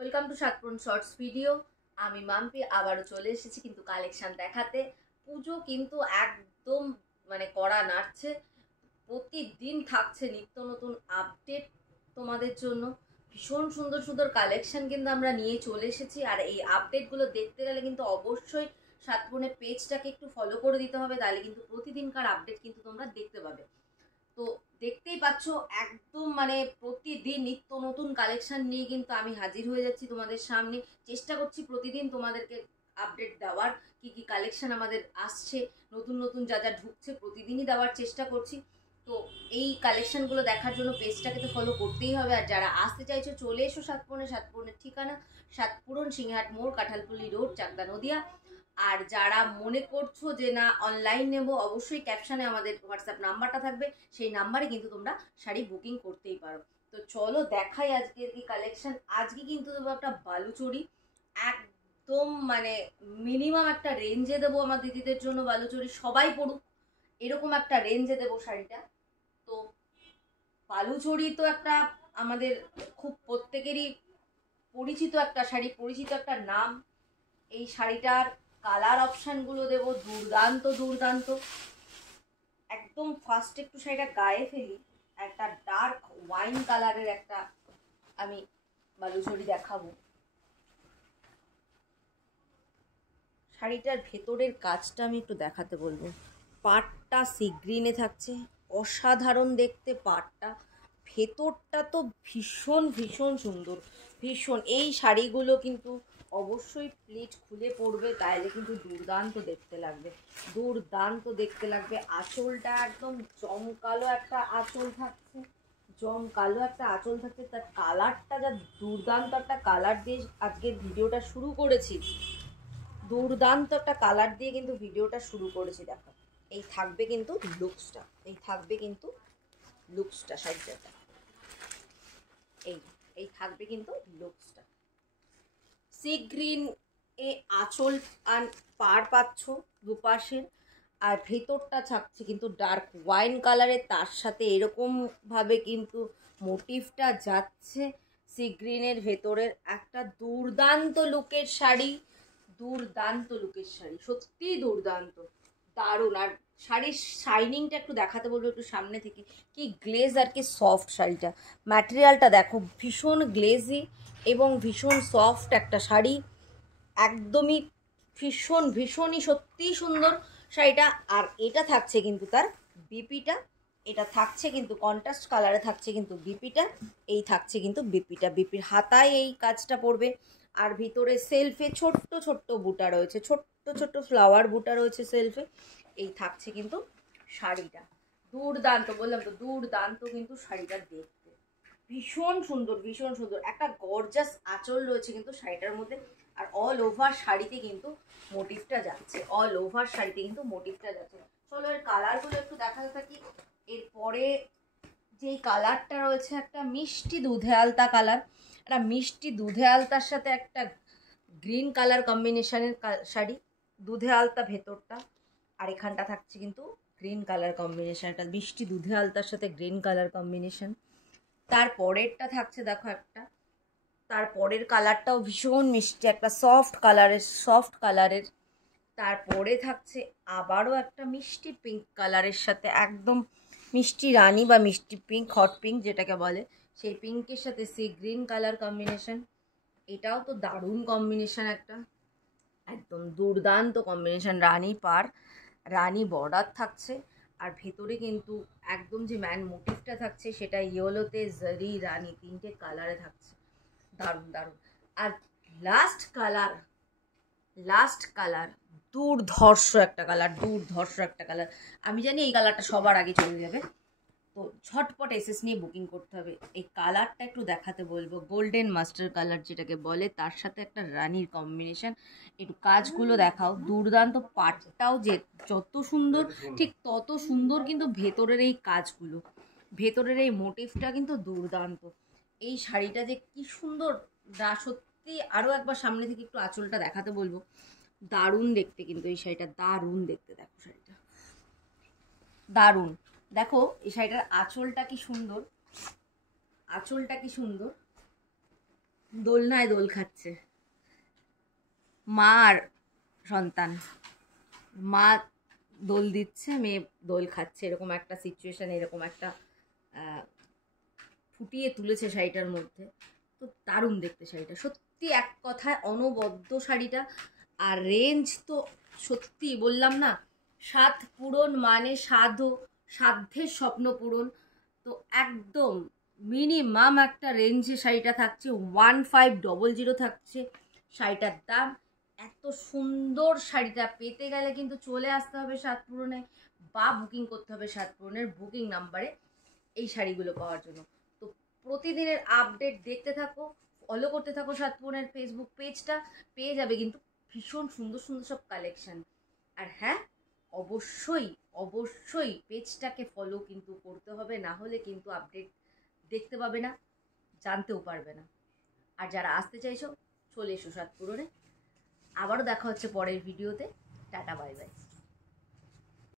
Welcome to সাতপুরন shorts video. আমি মাম্পি আবারও চলে এসেছি কিন্তু কালেকশন দেখাতে। পুজো কিন্তু একদম কড়া নাড়ছে। প্রতিদিন থাকছে নিত্য নতুন আপডেট তোমাদের জন্য। ভীষণ সুন্দর সুন্দর কালেকশন কিন্তু আমরা নিয়ে চলে এসেছি। আর এই আপডেটগুলো দেখতে গেলে কিন্তু অবশ্যই সাতপুরনের পেজটাকে একটু ফলো করে দিতে হবে, তাহলে কিন্তু প্রতিদিনকার আপডেট কিন্তু তোমরা দেখতে পাবে। তো দেখতেই পাচ্ছ একদম প্রতিদিন নিত্য নতুন কালেকশন নিয়ে কিন্তু আমি হাজির হয়ে যাচ্ছি তোমাদের সামনে। চেষ্টা করছি প্রতিদিন তোমাদেরকে আপডেট দেওয়ার, কি কি কালেকশন আমাদের আসছে, নতুন নতুন যা যা ঢুকছে প্রতিদিনই দেওয়ার চেষ্টা করছি। তো এই কালেকশনগুলো দেখার জন্য পেজটাকে তো ফলো করতেই হবে। আর যারা আসতে চাইছো চলে এসো সাতপুরনের ঠিকানা সাতপুরন সিংহাট মোড়, কাঁঠালপল্লী রোড, চাকদা, নদিয়া। আর যারা মনে করছো যে না অনলাইন নেব, অবশ্যই ক্যাপশনে আমাদের হোয়াটসঅ্যাপ নাম্বারটা থাকবে, সেই নাম্বারে কিন্তু তোমরা শাড়ি বুকিং করতেই পারো। তো চলো দেখাই আজকের কি কালেকশন। আজকে কিন্তু দেবো একটা বালুচরি, একদম মিনিমাম একটা রেঞ্জে দেবো আমার দিদিদের জন্য। বালুচরি সবাই পড়ুক এরকম একটা রেঞ্জে দেবো শাড়িটা। তো বালুচরি তো একটা আমাদের খুব প্রত্যেকেরই পরিচিত একটা শাড়ি, পরিচিত একটা নাম। এই শাড়িটার কালার অপশানগুলো দেবো দুর্দান্ত দুর্দান্ত। একদম ফার্স্ট একটু শাড়িটা গায়ে ফেলি, একটা ডার্ক ওয়াইন কালারের একটা আমি বালুচরি দেখাবো। শাড়িটার ভেতরের কাজটা আমি একটু দেখাতে বলবো। পাটটা সি গ্রিনে থাকছে, অসাধারণ দেখতে পাটটা। ভেতরটা তো ভীষণ ভীষণ সুন্দর, ভীষণ। এই শাড়িগুলো কিন্তু অবশ্যই প্লিট খুলে পড়বে, তাইলে কিন্তু দুর্দান্ত দেখতে লাগবে, দুর্দান্ত দেখতে লাগবে। আঁচলটা একদম জমকালো একটা আঁচল থাকছে, জমকালো একটা আঁচল থাকছে। তার কালারটা যা দুর্দান্ত একটা কালার দিয়ে আজকের ভিডিওটা শুরু করেছি, দুর্দান্ত একটা কালার দিয়ে কিন্তু ভিডিওটা শুরু করেছি। দেখো এই থাকবে কিন্তু লুকসটা, এই থাকবে কিন্তু লুকসটা, শাড়িটা এই এই থাকবে কিন্তু লুকসটা। সি গ্রিন এ আঁচল আর পার পাচ্ছ দুপাশের, আর ভেতরটা থাকছে কিন্তু ডার্ক ওয়াইন কালারের, তার সাথে এরকম ভাবে কিন্তু মোটিভটা যাচ্ছে। সি গ্রিনের ভেতরের একটা দুর্দান্ত লুকের শাড়ি, দুর্দান্ত লুকের শাড়ি, সত্যিই দুর্দান্ত, দারুণ। আর শাড়ির শাইনিংটা একটু দেখাতে বলবো একটু সামনে থেকে, কি গ্লেজ আর কি সফট শাড়িটা। ম্যাটেরিয়ালটা দেখো ভীষণ গ্লেজি এবং ভীষণ সফট একটা শাড়ি, একদমই ভীষণ ভীষণই সত্যিই সুন্দর শাড়িটা। আর এটা থাকছে কিন্তু তার বিপিটা, এটা থাকছে কিন্তু কন্ট্রাস্ট কালারে থাকছে কিন্তু বিপিটা, এই থাকছে কিন্তু বিপিটা, বিপির হাতায় এই কাজটা পড়বে। আর ভিতরে সেলফে ছোট্ট ছোট্ট বুটা রয়েছে, ছোট্ট ছোট্ট ফ্লাওয়ার বুটা রয়েছে সেলফে। এই থাকছে কিন্তু শাড়িটা, দুর্দান্ত বললাম তো, দুর্দান্ত কিন্তু শাড়িটা দেখতে ভীষণ সুন্দর, ভীষণ সুন্দর। একটা গর্জাস আঁচল রয়েছে কিন্তু শাড়িটার মধ্যে। আর অল ওভার শাড়িতে কিন্তু মোটিভটা যাচ্ছে, অল ওভার শাড়িতে কিন্তু মোটিভটা যাচ্ছে। চলো এর কালারগুলো একটু দেখাতে থাকি। এরপরে যেই কালারটা রয়েছে একটা মিষ্টি দুধে আলতা কালার, একটা মিষ্টি দুধে আলতার সাথে একটা গ্রিন কালার কম্বিনেশনের শাড়ি, দুধে আলতা ভেতরটা, আর এখানটা থাকছে কিন্তু গ্রিন কালার কম্বিনেশন, একটা মিষ্টি দুধে আলতার সাথে গ্রিন কালার কম্বিনেশন। তারপরেরটা থাকছে দেখো একটা, তারপরের কালারটাও ভীষণ মিষ্টি, একটা সফট কালারের। তারপরে থাকছে আবারও একটা মিষ্টি পিঙ্ক কালারের সাথে, একদম মিষ্টি রানী বা মিষ্টি পিঙ্ক, হট পিঙ্ক যেটাকে বলে, সেই পিঙ্কের সাথে সি গ্রিন কালার কম্বিনেশন। এটাও তো দারুণ কম্বিনেশন একটা, একদম দুর্দান্ত কম্বিনেশন। রানী পার, রানী বর্ডার থাকছে, আর ভেতরে কিন্তু একদম যে ম্যান মোটিভটা থাকছে সেটা ইয়েলোতে জারি রানী তিনটে কালারে থাকছে, দারুণ দারুণ। আর লাস্ট কালার দুর্ধর্ষ একটা কালার, দুর্ধর্ষ একটা কালার। আমি জানি এই কালারটা সবার আগে চলে যাবে, তো ঝটপট এসএস নিয়ে বুকিং করতে হবে। এই কালারটা একটু দেখাতে বলবো, গোল্ডেন মাস্টার কালার যেটাকে বলে, তার সাথে একটা রানীর কম্বিনেশন। একটু কাজগুলো দেখাও, দুর্দান্ত। পাটটাও যে যত সুন্দর ঠিক তত সুন্দর কিন্তু ভেতরের এই কাজগুলো, ভেতরের এই মোটিভটা কিন্তু দুর্দান্ত। এই শাড়িটা যে কি সুন্দর না, সত্যি। আরও একবার সামনে থেকে একটু আঁচলটা দেখাতে বলবো, দারুণ দেখতে কিন্তু এই শাড়িটা, দারুণ দেখতে। দেখো শাড়িটা দারুণ, দেখো এই শাড়িটার আঁচলটা কি সুন্দর, আঁচলটা কি সুন্দর। দোলনায় দোল খাচ্ছে মা আর সন্তান। মা দোল দিচ্ছে, মেয়ে দোল খাচ্ছে, এরকম একটা সিচুয়েশন, এরকম একটা ফুটিয়ে তুলেছে শাড়িটার মধ্যে। তো দারুণ দেখতে শাড়িটা, সত্যি এক কথায় অনবদ্য শাড়িটা। আর রেঞ্জ তো সত্যি বললাম না, সাত পূরণ মানে সাধ্যের স্বপ্ন পূরণ। তো একদম মিনিমাম একটা রেঞ্জে শাড়িটা থাকছে, 1500 থাকছে শাড়িটার দাম। এত সুন্দর শাড়িটা পেতে গেলে কিন্তু চলে আসতে হবে সাতপুরনে, বা বুকিং করতে হবে সাতপুরনের বুকিং নাম্বারে এই শাড়িগুলো পাওয়ার জন্য। তো প্রতিদিনের আপডেট দেখতে থাকো, ফলো করতে থাকো সাতপুরনের ফেসবুক পেজটা, পেয়ে যাবে কিন্তু ভীষণ সুন্দর সুন্দর সব কালেকশন। আর হ্যাঁ, অবশ্যই অবশ্যই পেজটাকে ফলো কিন্তু করতে হবে, না হলে কিন্তু আপডেট দেখতে পাবে না, জানতেও পারবে না। আর যারা আসতে চাইছো চলে এসো সাতপুরনে। আবারও দেখা হচ্ছে পরের ভিডিওতে। Tata, bye bye.